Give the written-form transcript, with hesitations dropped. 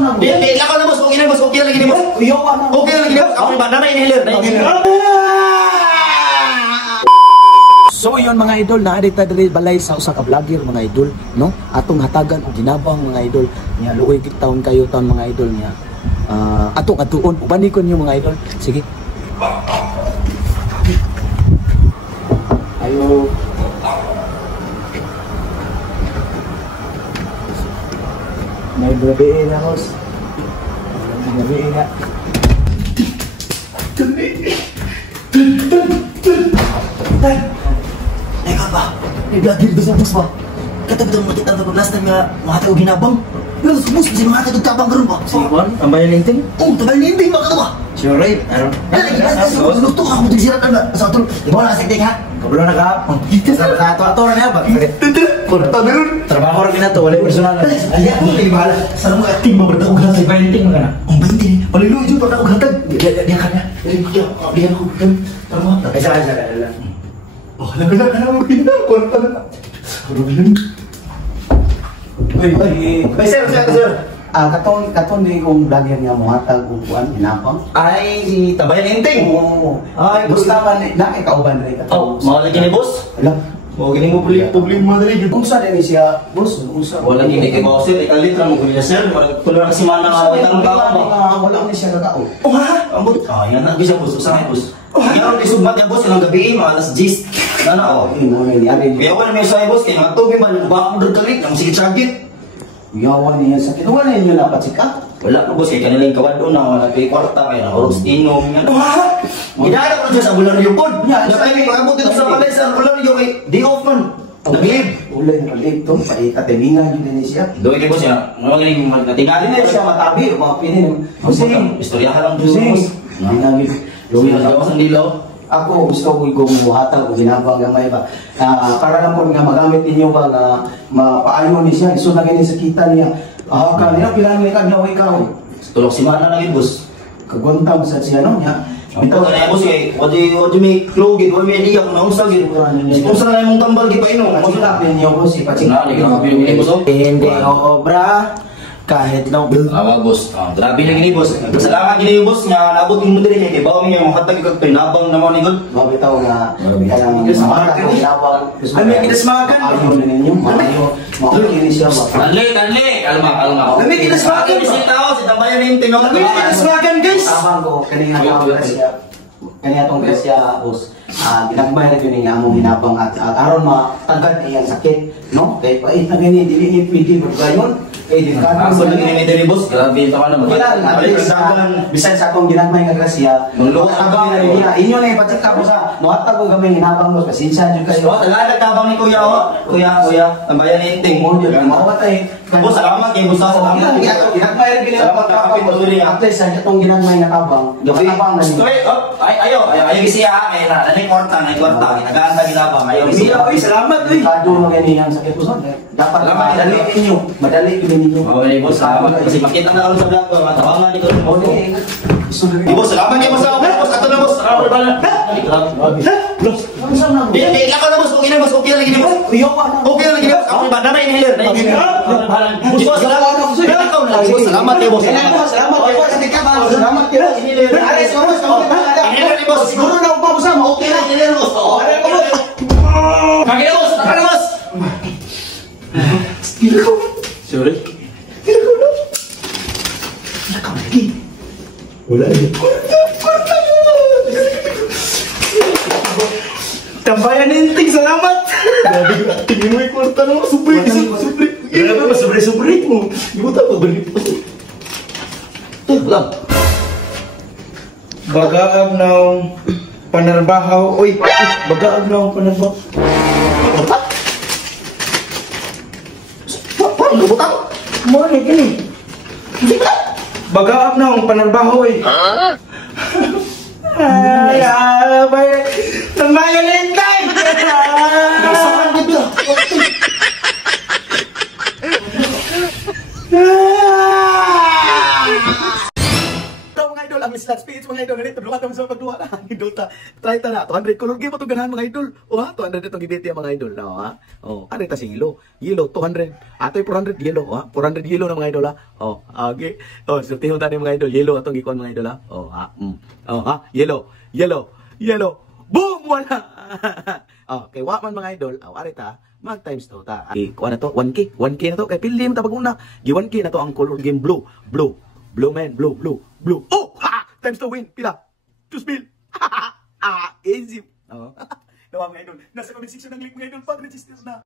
na mo. Di lakaw na boss, okay na boss, okay na lagi ni boss. Uyawa na. Okay na lagi ni boss. Ako ba na inhaler. So yun mga idol, naadita diri balay sa usa ka vlogger mga idol, no? Atong hatagan og ginabang mga idol. Nya luoy gid taon kayo taon mga idol niya. Atong atuon, ubanikon niyo mga idol. Sige. Ayo. May gabi na host. Gabi na. Teka ba? Nag-vlogger ba sa boss ba? Katabi mo makita ang last time nga makata og ginabang. Pero sa boss, kasi makata og tabang karon ba? Si Juan, ang bayan linting? Oh, tabang linting ba ka ba? Sure right. Luto ako dito sirat na. Sa tulo, ibaw na sektek ha. Kabalo na ka. Sa ato-ato na ba? Kurta meron. Trabaho rin na to, wala personal. Ay, ako kayo bahala. Sa mga acting mo berta og hatag. Bayan linting ka na. Ang bainti, palilo jud berta og hatag. Dia ka na. Dia ko kan. Tama. Kaysa lang. Oh, kana mo gina. Kurta na. Ay, sir. Katon di kong vlogger nga muhatag og kuan ginabang. Ay, si Tabayan linting. Oo. Ay, Gusta man na kauban rin. Oh, mga lagi ni boss. Wala. Mga gini mo problema dali. Unsa din siya, boss? Unsa? Wala gini kay boss, ikalit ra mo kuya sir. Wala kasi man nga itang tao ba. Wala ni siya kakao. Oh ha, ambot. Ah, yan na bisa boss, usa boss. Yan di sugmat ya boss ilang gabi, mga alas 10. Nana oh. Mo ni ari. Kaya wala may sa boss kay matubig ba ba mo dagkalit, ang sige sagit. Yawan niya sa kit. Wala niyo na patsika. Wala ko boss kay kanilang kawado na wala kay kwarta kay na oros inom nga. Wah! Gidala ko sa bularyo pod. Ya, Napay kay maabot dito sa balay sa bularyo kay di off man. Naglib. Ulay na dito, paikatebingan yun din siya. Doy kay boss ya. Mga galing natingali Hindi siya matabi, mga pinin. Hussein, istorya lang boss. Dinamit. Luwi na daw sa dilaw. Ako gusto ko gumuhatag o ginabang gamay ba. Para lang po nga magamit ninyo ba nga mapaayo ni siya. Iso na ganyan sa kita niya. Kanina pilang ni kagaway ka. Tulok si mana lagi boss. Kaguntam sa siya no niya. Bitaw na boss kay wadi may klogid, wadi may diyak na unsa gid. Unsa na imong tambal gi pa ino? Masila ninyo po si Pachik. Na lagi ka pili boss. Hindi obra kahit no. Awa boss. Grabe lang ini boss. Salamat gini boss nga naabot mo diri kay bawo mi nga makatag kag pinabang na mo ni god. Mabitaw nga kanang Kismakan. ginabang. Kami kinasmakan. Ayaw na ninyo. Maayo siya ba. Kanli, kalma. Kami kinasmakan. Si tao, si Tabayan ning tinong. Kami kinasmakan guys. Abang ko kanina tong Gresya. Kanina tong Gresya boss. Ginagmay na yun nga among hinabang at aron matagad iyang sakit, no? Kay pait na gani dili pwede maggayon. Kay di ka Ako lang ni diri boss. Grabe ito ka na Kailan bisan sa akong ginagmay nga Gresya. Mangluwa ka ba niya? Inyo na ipacheck ka po sa muhatag ko gamay hinabang boss. Pasensya jud kayo. So, tagalog tabang ni Kuya o. Kuya, Tabayan ning ting. Mo jud mawatay. Boss, salamat kay boss. Salamat. Ginagmay rin Salamat ka kapit uli At least sa itong ginagmay nga tabang. Tabang na niyo. Straight up. Ayaw siya kay na ni kwarta. Nagaanta ginabang. Ayaw siya. Salamat eh. Kado mo ganyan sakit po son. Dapat Salamat, madali ninyo. Madali ninyo. Okay, boss. Salamat. Kasi makita na ako sa vlog ko. Matawangan ni ko. Di boss, salamat kay boss. Boss, ato na boss. Boss, ano Di lakaw na boss, okay na boss, okay na lagi ni boss. Okay na lagi ni boss. Ako ba na inhaler. Boss, salamat ako sa lakaw na lagi. Salamat kay boss. Salamat kay boss. Salamat kay boss. Alis ko boss. Inhaler ni boss. Siguro na upa mo sa mo. Okay na inhaler boss. Kagina boss, kagina boss. Sorry. Wala din. Tabayan ninting, salamat. Tingin mo yung kwarta mo, subrik. Grabe ba sobre mo? Ibuta pa balik pa. Lang. Bagaag ng panarbahaw. Uy, bagaag ng panarbahaw. Paano butang? Mo ni gini. Bagaag ng panarbahaw eh. Ay, bay. Tambayan lentay. Saan dito? Mga idol, ang slots PH mga idol. Ganito, duha kami sa pagduha na. Idol ta. Try ta na. 200 color game ito ganahan mga idol. O ha, 200 itong gibiti mga idol. No, ha? O, ano ita si yellow. Yellow, 200. Ato 400 yellow. Ha? 400 yellow na mga idol ha. O, okay. O, sultihon tayo mga idol. Yellow atong gikuan mga idol ha. O, ha. O, ha. Yellow. Yellow. Yellow. Boom! Wala! Okay, wa man mga idol. O, arita. Mag times 2 ta. Kuha na to, 1K. 1K na to. Kaya pili mo ta pag-una. 1K na to ang color game blue. Blue. Blue man. Blue. Blue. Blue. Oh! Ha! Times 2 win. Pila? 2 spill. Easy. Oh. Nawa mga idol. Nasa comment section ng link mga idol. Pag-register na.